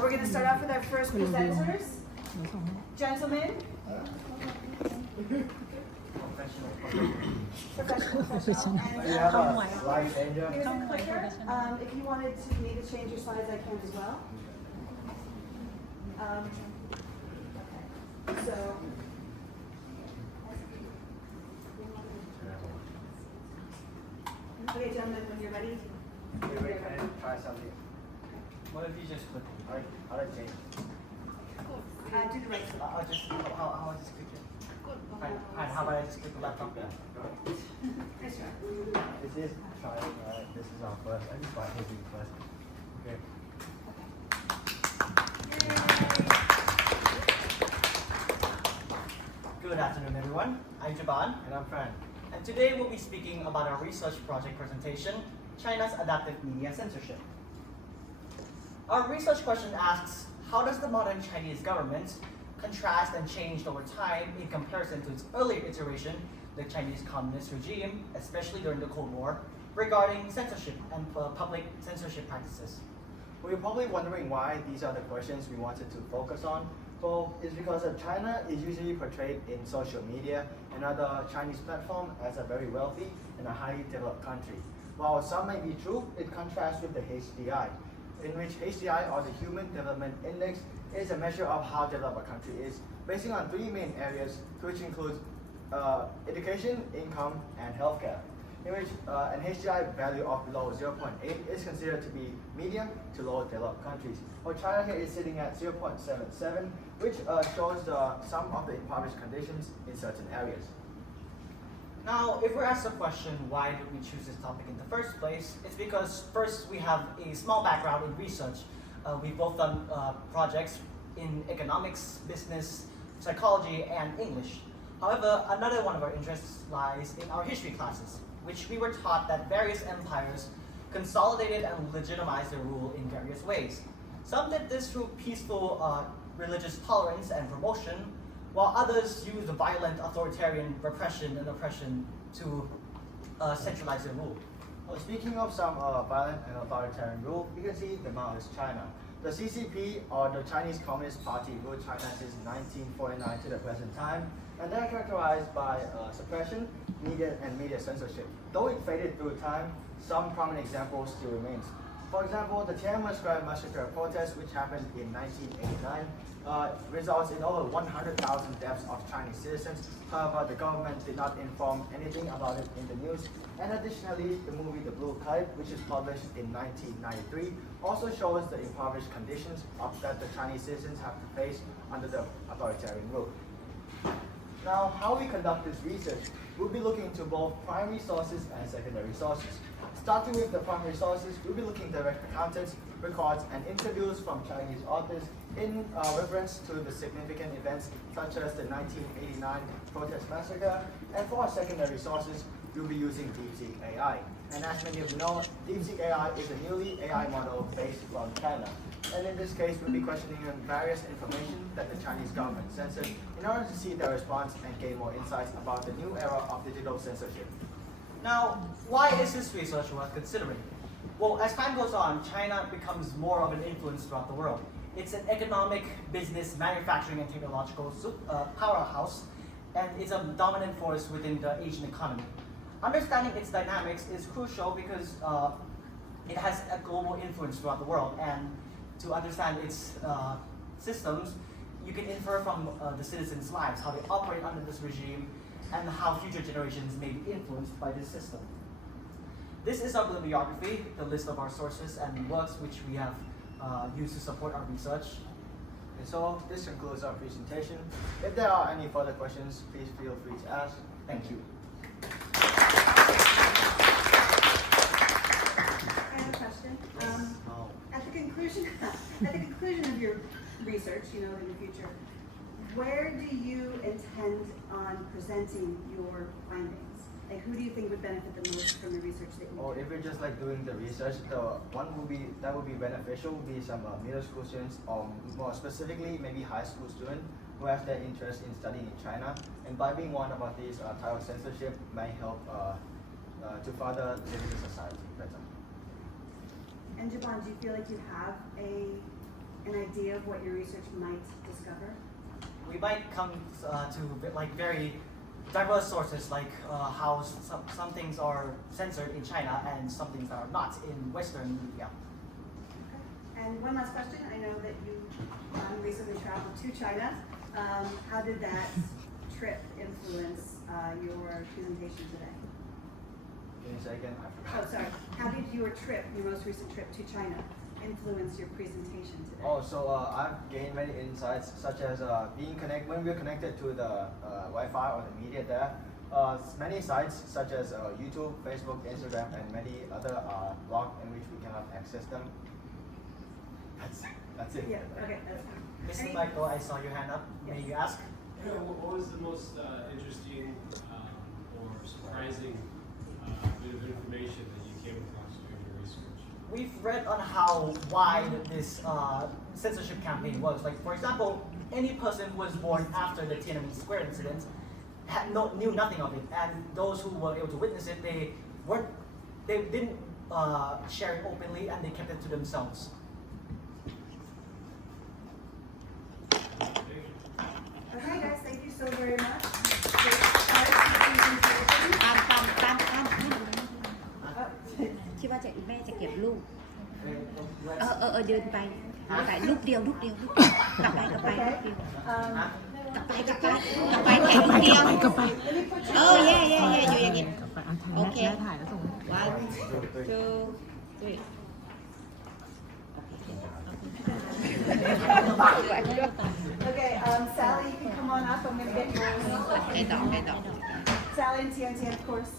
We're going to start off with our first presenters. Gentlemen. Professional. And Here's a clicker. If you wanted to change your slides, I can as well. So. Okay, gentlemen, when you're ready. Can I try something? What if you just click? How do I change? Do the right side. I'll just, how I just click it? And how about I just click the laptop there? Nice try. This is trying, this is our first. I just want hitting first. Okay. Good afternoon, everyone. I'm Jaban. And I'm Fran. And today we'll be speaking about our research project presentation, China's Adaptive Media Censorship. Our research question asks, how does the modern Chinese government contrast and change over time in comparison to its earlier iteration, the Chinese Communist regime, especially during the Cold War, regarding censorship and public censorship practices? Well, you're probably wondering why these are the questions we wanted to focus on. Well, it's because China is usually portrayed in social media and other Chinese platforms as a very wealthy and a highly developed country. While some may be true, it contrasts with the HDI, in which HDI, or the Human Development Index, is a measure of how developed a country is, based on three main areas, which include education, income, and healthcare, in which an HDI value of below 0.8 is considered to be medium to low developed countries. While China here is sitting at 0.77, which shows some of the impoverished conditions in certain areas. Now, if we're asked the question, why did we choose this topic in the first place, it's because first we have a small background in research. We've both done projects in economics, business, psychology, and English. However, another one of our interests lies in our history classes, which we were taught that various empires consolidated and legitimized their rule in various ways. Some did this through peaceful religious tolerance and promotion, while others used violent authoritarian repression and oppression to centralize their rule. Well, speaking of some violent and authoritarian rule, we can see the Maoist China. The CCP, or the Chinese Communist Party, ruled China since 1949 to the present time, and they're characterized by suppression, media censorship. Though it faded through time, some prominent examples still remains. For example, the Tiananmen Square massacre protest, which happened in 1989, results in over 100,000 deaths of Chinese citizens. However, the government did not inform anything about it in the news. And additionally, the movie The Blue Kite, which is published in 1993, also shows the impoverished conditions that the Chinese citizens have to face under the authoritarian rule. Now, how we conduct this research, we'll be looking into both primary sources and secondary sources. Starting with the primary sources, we'll be looking at direct encounters, records, and interviews from Chinese authors in reference to the significant events such as the 1989 protest massacre. And for our secondary sources, we'll be using DeepSeek AI. And as many of you know, DeepSeek AI is a newly AI model based from China. And in this case, we'll be questioning various information that the Chinese government censored in order to see their response and gain more insights about the new era of digital censorship. Now, why is this research worth considering? Well, as time goes on, China becomes more of an influence throughout the world. It's an economic, business, manufacturing, and technological powerhouse, and it's a dominant force within the Asian economy. Understanding its dynamics is crucial because it has a global influence throughout the world, and to understand its systems, you can infer from the citizens' lives, how they operate under this regime, and how future generations may be influenced by this system. This is our bibliography, the list of our sources and works which we have used to support our research. And so this concludes our presentation. If there are any further questions, please feel free to ask. Thank you. I have a question. At the conclusion of your research, in the future, where do you intend on presenting your findings? Like, who do you think would benefit the most from the research that you Or do? if we're just doing the research, the one that would be beneficial would be some middle school students, or more specifically, maybe high school students who have their interest in studying in China. And by being warned about this type of censorship may help to further live in the society better. And Jaban, do you feel like you have an idea of what your research might discover? We might come to like very diverse sources, like how some things are censored in China and some things are not in Western media. Okay. And one last question. I know that you recently traveled to China. How did that trip influence your presentation today? Can you say again? I Oh, forgot. sorry. How did your trip, your most recent trip to China, influence your presentation today? Oh, so I've gained many insights, such as when we're connected to the Wi-Fi or the media there. Many sites such as YouTube, Facebook, Instagram, and many other are blocked in which we cannot access them. That's it. Yeah. Okay. That's fine. Mr. Any- Michael, I saw your hand up. May you ask? Yeah, what was the most interesting or surprising bit of information that you came across during your research? We've read on how wide this censorship campaign was. Like, for example, any person who was born after the Tiananmen Square incident knew nothing of it, and those who were able to witness it, they didn't share it openly, and they kept it to themselves. Okay, guys. Thank you so very much. For presentation. คิดว่าจะแม่จะเก็บลูกเดินไปถ่ายรูปเดียวกลับไปรูปเดียวกลับไปถ่ายรูปเดียวเย่อยู่อย่างงี้โอเค one two three Okay, Sally, you can come on up. I'm going to get yours. ไงต่อ Sally and Tian, of course.